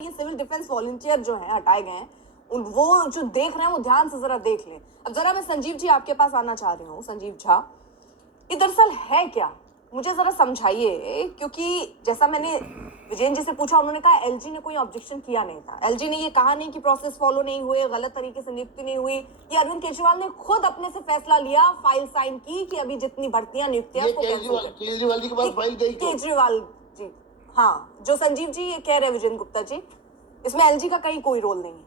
ये civil defence volunteer जो हैं हटाए गए हैं, वो जो देख रहे हैं वो ध्यान से जरा देख लें। अब जरा मैं संजीव जी आपके पास आना चाह रही हूँ। संजीव झा, ये दरअसल है क्या, मुझे जरा समझाइए, क्योंकि जैसा मैंने विजयन जी से पूछा, उन्होंने कहा एलजी ने कोई ऑब्जेक्शन किया नहीं था। एलजी ने ये कहा नहीं कि प्रोसेस फॉलो नहीं हुए, गलत तरीके से नियुक्ति नहीं हुई। ये अरविंद केजरीवाल ने खुद अपने से फैसला लिया, फाइल साइन की कि अभी जितनी भर्तियां नियुक्तियां केजरीवाल जी के पास फाइल गई। केजरीवाल जी, हाँ, जो संजीव जी ये कह रहे हैं विजयन गुप्ता जी, इसमें एलजी का कहीं कोई रोल नहीं है।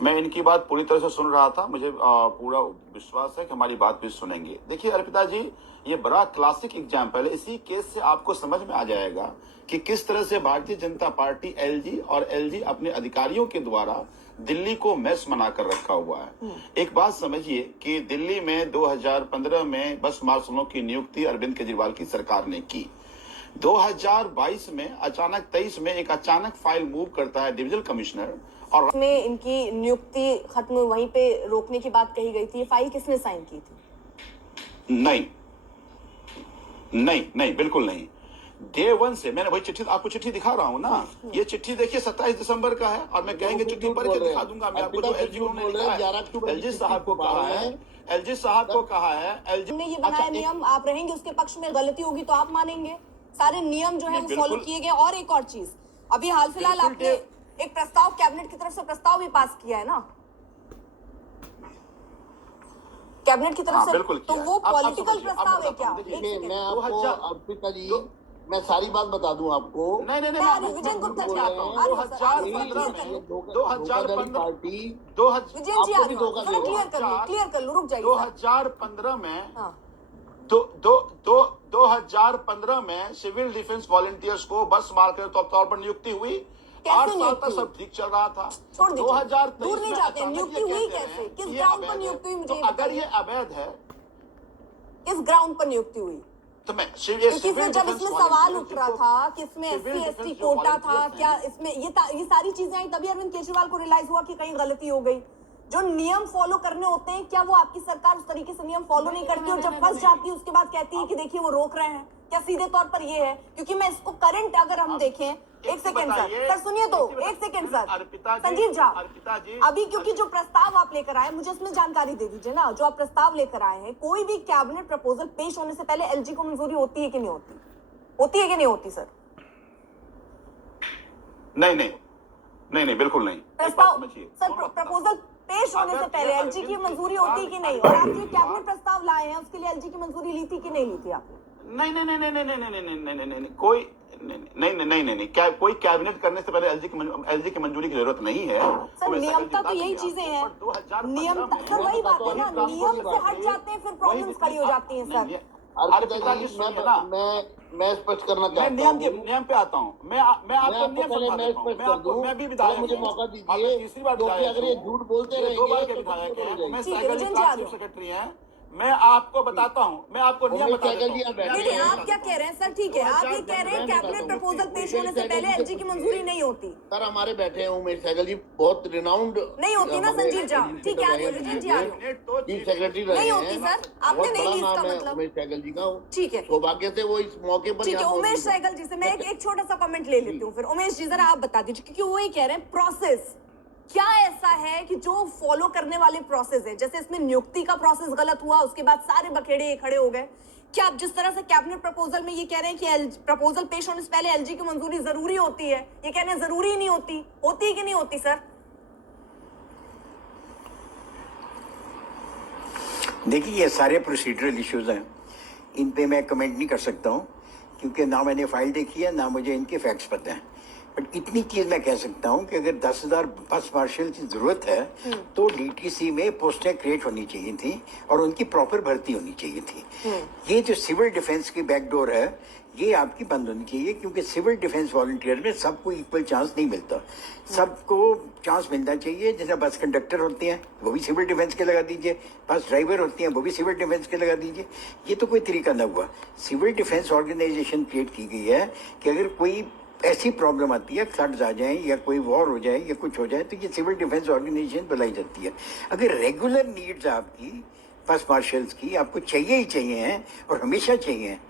मैं इनकी बात पूरी तरह से सुन रहा था, मुझे पूरा विश्वास है कि हमारी बात भी सुनेंगे। देखिए अर्पिता जी, ये बड़ा क्लासिक एग्जाम्पल है। इसी केस से आपको समझ में आ जाएगा कि किस तरह से भारतीय जनता पार्टी एलजी अपने अधिकारियों के द्वारा दिल्ली को मेस बनाकर रखा हुआ है। एक बात समझिए कि दिल्ली में 2015 में बस मार्शलों की नियुक्ति अरविंद केजरीवाल की सरकार ने की। 2022 में अचानक 23 में एक अचानक फाइल मूव करता है डिविजनल कमिश्नर, और में इनकी नियुक्ति खत्म वहीं पे रोकने की बात कही गई थी। ये फाइल किसने साइन की थी? नहीं, बिल्कुल नहीं। डे वन से मैंने वही चिट्ठी आपको चिट्ठी दिखा रहा हूँ ना, ये चिट्ठी देखिए 27 दिसंबर का है, और मैं कहेंगे चिट्ठी पढ़ के दिखा दूंगा मैं आपको। जो एलजी ने लिखा है, एलजी साहब को कहा है, एलजी ने ये बनाया नियम, आप रहेंगे उसके पक्ष में, गलती होगी तो आप मानेंगे। सारे नियम जो है वो फॉलो किए गए। और एक और चीज, अभी हाल फिलहाल आपने एक प्रस्ताव कैबिनेट की तरफ से प्रस्ताव भी पास किया है ना, कैबिनेट की तरफ से, तो वो पॉलिटिकल प्रस्ताव है क्या? मैं आपको अर्पिता जी, मैं सारी बात बता दूं आपको। नहीं, विजयन गुप्ता जी, 2015 पार्टी, विजयन जी क्लियर कर लो, रुक जाइए। 2015 में 2015 में सिविल डिफेंस वॉलंटियर्स को बस मार्कर तौर पर नियुक्ति हुई। 8 साल तक सब ठीक चल रहा था। 2023 में जाते हैं, नियुक्ति हुई कैसे, किस ग्राउंड पर नियुक्ति हुई, मुझे अगर ये अवैध है, किस ग्राउंड पर नियुक्ति हुई? तो मैं जब इसमें सवाल उठ रहा था कि इसमें एससी एसटी कोटा था क्या, इसमें ये सारी चीजें आई, तभी अरविंद केजरीवाल को रियलाइज हुआ कि कहीं गलती हो गई। जो नियम फॉलो करने होते हैं, क्या वो आपकी सरकार उस तरीके से नियम फॉलो नहीं करती, और जब फंस जाती है उसके बाद कहती है कि देखिए वो रोक रहे हैं? क्या सीधे तौर पर ये है? क्योंकि मैं इसको करंट अगर हम देखें, एक सेकेंड सर सुनिए तो, एक सेकेंड सर संजीव झा, अभी क्योंकि जो प्रस्ताव आप लेकर आए, मुझे उसमें जानकारी दे दीजिए ना। जो आप प्रस्ताव लेकर आए हैं, कोई भी कैबिनेट प्रपोजल पेश होने से पहले एलजी को मंजूरी होती है कि नहीं होती? होती है कि नहीं होती सर? नहीं, बिल्कुल नहीं। प्रस्ताव सर, प्रपोजल पेश होने से पहले एलजी की मंजूरी होती कि नहीं? और आप जो कैबिनेट प्रस्ताव लाए हैं उसके लिए एलजी की मंजूरी ली थी कि नहीं ली थी आपने? नहीं, कोई कैबिनेट करने से पहले एलजी की मंजूरी की जरूरत नहीं है। सर नियमता तो यही चीजें हैं, नियमता सर, वही बात है ना, नियम से हट जाते हैं फिर प्रॉब्लम्स खड़ी हो जाती हैं सर। मैं स्पष्ट करना चाहता हूँ, नियम पे आता हूँ मैं आपको नियम मैं भी विधायक, मुझे मौका दीजिए। तीसरी बार अगर ये झूठ बोलते रहेंगे, 2 बार के विधायक हैं, मैं चीफ सेक्रेटरी हैं, मैं आपको बताता हूँ, मैं आपको नियम बता देता हूँ। नहीं, आप क्या कह रहे हैं सर? ठीक है, आप ये कह रहे हैं कैबिनेट प्रपोजल पेश होने से पहले एलजी की मंजूरी नहीं होती। सर हमारे बैठे हैं उमेश सहगल जी, बहुत रिनाउंड नहीं होती ना संजीव झा? ठीक है, विजयन जी चीफ सेक्रेटरी रहे हैं। नहीं होती सर, आपने नहीं ली इसका मतलब। उमेश सहगल जी का ठीक है, सौभाग्य से वो इस मौके पर। ठीक है, उमेश सहगल जी से मैं एक छोटा सा कमेंट ले लेती हूँ फिर। उमेश जी जरा आप बता दीजिए, क्योंकि वो ये कह रहे हैं प्रोसेस क्या ऐसा है कि जो फॉलो करने वाले प्रोसेस है, जैसे इसमें नियुक्ति का प्रोसेस गलत हुआ, उसके बाद सारे बखेड़े खड़े हो गए। क्या आप जिस तरह से कैबिनेट प्रपोजल में ये कह रहे हैं कि प्रपोजल पेश होने से पहले एलजी की मंजूरी जरूरी होती है, ये कहने जरूरी नहीं होती, होती है कि नहीं होती सर? देखिए ये सारे प्रोसीजरल इश्यूज हैं, इन पे मैं कमेंट नहीं कर सकता हूँ, क्योंकि ना मैंने फाइल देखी है, ना मुझे इनके फैक्ट्स पता हैं। बट इतनी चीज मैं कह सकता हूँ कि अगर 10,000 बस मार्शल की जरूरत है तो डीटीसी में पोस्टें क्रिएट होनी चाहिए थी और उनकी प्रॉपर भर्ती होनी चाहिए थी। ये जो सिविल डिफेंस की बैकडोर है, ये आपकी बंद होनी चाहिए, क्योंकि सिविल डिफेंस वॉलंटियर में सबको इक्वल चांस नहीं मिलता। सबको चांस मिलना चाहिए। जैसे बस कंडक्टर होते हैं वो भी सिविल डिफेंस के लगा दीजिए, बस ड्राइवर होते हैं वो भी सिविल डिफेंस के लगा दीजिए। ये तो कोई तरीका ना हुआ। सिविल डिफेंस ऑर्गेनाइजेशन क्रिएट की गई है कि अगर कोई ऐसी प्रॉब्लम आती है, फ्लड्स आ जाए या कोई वॉर हो जाए या कुछ हो जाए, तो ये सिविल डिफेंस ऑर्गेनाइजेशन बुलाई जाती है। अगर रेगुलर नीड्स आपकी फर्स्ट मार्शल्स की आपको चाहिए ही चाहिए हैं और हमेशा चाहिए हैं,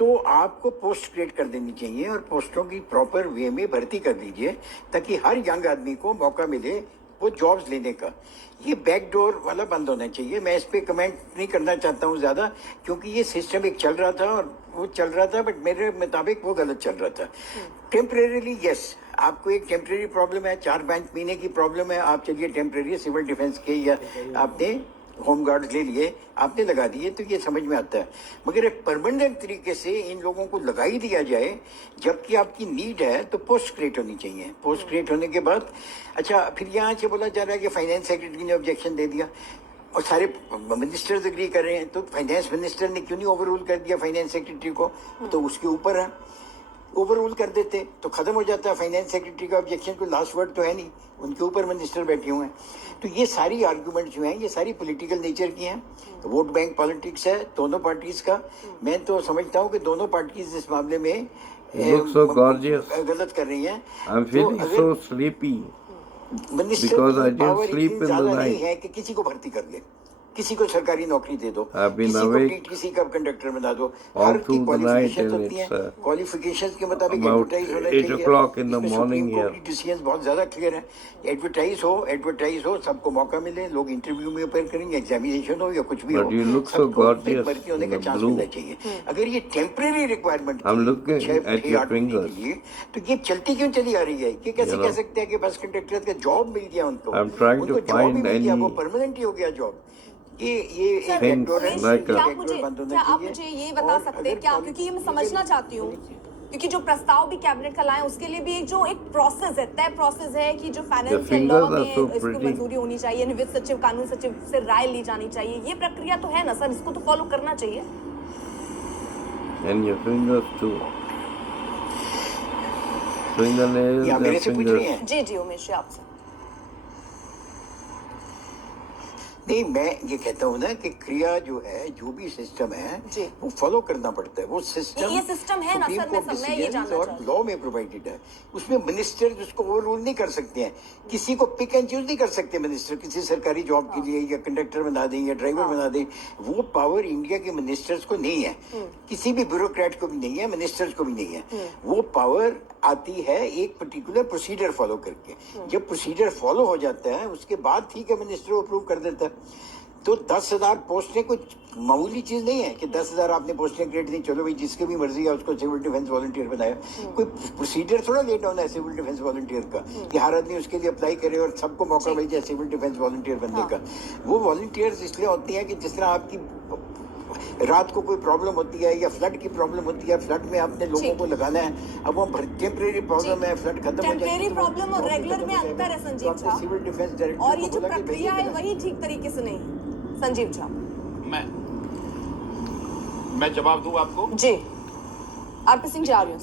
तो आपको पोस्ट क्रिएट कर देनी चाहिए और पोस्टों की प्रॉपर वे में भर्ती कर दीजिए ताकि हर यंग आदमी को मौका मिले वो जॉब्स लेने का। ये बैकडोर वाला बंद होना चाहिए। मैं इस पे कमेंट नहीं करना चाहता हूँ ज्यादा, क्योंकि ये सिस्टम एक चल रहा था और वो चल रहा था, बट मेरे मुताबिक वो गलत चल रहा था। टेम्परेरी यस, आपको एक टेम्परेरी प्रॉब्लम है, 4-5 महीने की प्रॉब्लम है, आप चलिए टेम्परेरी सिविल डिफेंस के या आपने होम गार्ड ले लिए, आपने लगा दिए, तो ये समझ में आता है। मगर एक परमानेंट तरीके से इन लोगों को लगा ही दिया जाए, जबकि आपकी नीड है, तो पोस्ट क्रिएट होनी चाहिए। पोस्ट क्रिएट होने के बाद अच्छा, फिर यहाँ से बोला जा रहा है कि फाइनेंस सेक्रेटरी ने ऑब्जेक्शन दे दिया और सारे मिनिस्टर्स एग्री कर रहे हैं, तो फाइनेंस मिनिस्टर ने क्यों नहीं ओवररूल कर दिया फाइनेंस सेक्रेटरी को? तो उसके ऊपर है, ओवररूल कर देते तो खत्म हो जाता है। फाइनेंस सेक्रेटरी का ऑब्जेक्शन कोई लास्ट वर्ड तो है नहीं, उनके ऊपर मिनिस्टर बैठे हुए हैं। तो ये सारी आर्गुमेंट जो हैं ये सारी पॉलिटिकल नेचर की हैं, वोट बैंक पॉलिटिक्स है दोनों पार्टीज का। मैं तो समझता हूँ कि दोनों पार्टीज इस मामले में so गलत कर रही हैं। I'm feeling so sleepy minister because I की didn't पावर sleep इतनी in the ज्यादा नहीं night. है कि किसी को भर्ती कर ले, किसी को सरकारी नौकरी दे दो, I've been किसी को awake टीटीसी का कंडक्टर बना दो। all हर की through the night qualifications and होती हैं, it's क्वालिफिकेशंस के मुताबिक about एडवर्टाइज होना 8 चाहिए। o'clock in the इसमें morning सुप्रीम कोर्ट here. की डिसीजंस बहुत ज्यादा क्लियर है। एडवर्टाइज हो, सबको मौका मिले, लोग इंटरव्यू में अपेयर करेंगे, एग्जामिनेशन हो या कुछ भी हो, But you look so सबको gorgeous भर्ती होने in का the चांस blue. मिलना चाहिए। अगर ये temporary requirement I'm looking at your fingers. तो ये चलती क्यों चली आ रही है? ये कैसे You कह know, सकते हैं कि बस कंडक्टर का जॉब मिल गया उनको? I'm trying to उनको जॉब ही find मिल गया, any वो परमानेंट ही हो गया जॉब। ये सर, Things backdoor है, like क्या a- आप मुझे backdoor बंद क्या होना आप चाहिए। मुझे ये बता और सकते हैं अगर क्या, क्योंकि ये मैं समझना चाहती हूँ, क्योंकि जो प्रस्ताव भी कैबिनेट का लाए उसके लिए भी एक जो एक प्रोसेस है, तय प्रोसेस है कि जो फाइनेंशियल fingers लॉ are में so इसको pretty. मंजूरी होनी चाहिए, वित्त सचिव कानून सचिव से राय ली जानी चाहिए, ये प्रक्रिया तो है ना सर, इसको तो फॉलो करना चाहिए। and your fingers too. Fingernails ये आप मेरे and से पूछ रही fingers. हैं? जी जी उमेश जी आपसे। नहीं, मैं ये कहता हूँ ना कि क्रिया जो है, जो भी सिस्टम है, जी। वो फॉलो करना पड़ता है। वो सिस्टम ये सिस्टम है ना सर, मैं ये जानना और चाहती हूँ। लॉ में प्रोवाइडेड है। उसमें मिनिस्टर उसको ओवररूल नहीं कर सकते हैं, किसी को पिक एंड चूज नहीं कर सकते मिनिस्टर, किसी सरकारी जॉब के लिए या कंडक्टर बना दें या ड्राइवर बना दें। वो पावर इंडिया के मिनिस्टर्स को नहीं है, किसी भी ब्यूरोक्रेट को भी नहीं है, मिनिस्टर्स को भी नहीं है। वो पावर आती है एक पर्टिकुलर प्रोसीजर फॉलो करके। जब प्रोसीजर फॉलो हो जाता है उसके बाद ठीक है, मिनिस्टर अप्रूव कर देता है। तो 10,000 पोस्टें कुछ मामूली चीज नहीं है कि 10,000 आपने पोस्टें क्रिएट दी, चलो भाई जिसके भी मर्जी है उसको सिविल डिफेंस वॉलंटियर बनाया। कोई प्रोसीजर थोड़ा लेट होना है सिविल डिफेंस वॉलंटियर का कि हर आदमी उसके लिए अप्लाई करे और सबको मौका मिल जाए सिविल डिफेंस वॉलंटियर बनने का। वो वॉलंटियर्स इसलिए होती हैं कि जिस तरह आपकी रात को कोई प्रॉब्लम होती है या फ्लड की प्रॉब्लम होती है, फ्लड में आपने लोगों को लगाना है। अब वो टेम्परेरी प्रॉब्लम है, फ्लड खत्म हो जाएगी, टेम्परेरी तो प्रॉब्लम और जॉब रेगुलर खत्म में हो अंतर है जाएगा। संजीव तो झा, आपने सिविल डिफेंस डायरेक्टर और ये को जो बोला कि प्रक्रिया है भेजिए वही ठीक तरीके से नहीं। संजीव झा, मैं जवाब दूं आपको। जी आरपी सिंह जी आ रही हूँ।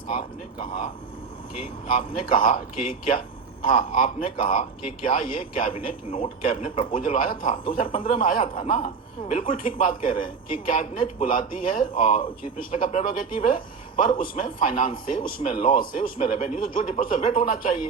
आपने कहा कि क्या, हाँ, आपने कहा कि क्या ये कैबिनेट प्रपोजल आया था 2015 में आया था ना? बिल्कुल ठीक बात कह रहे हैं कि कैबिनेट बुलाती है और चीफ मिनिस्टर का प्रेरोगेटिव है, पर उसमें फाइनेंस से, उसमें लॉ से, उसमें रेवेन्यू से जो डिपार्टमेंट वेट होना चाहिए।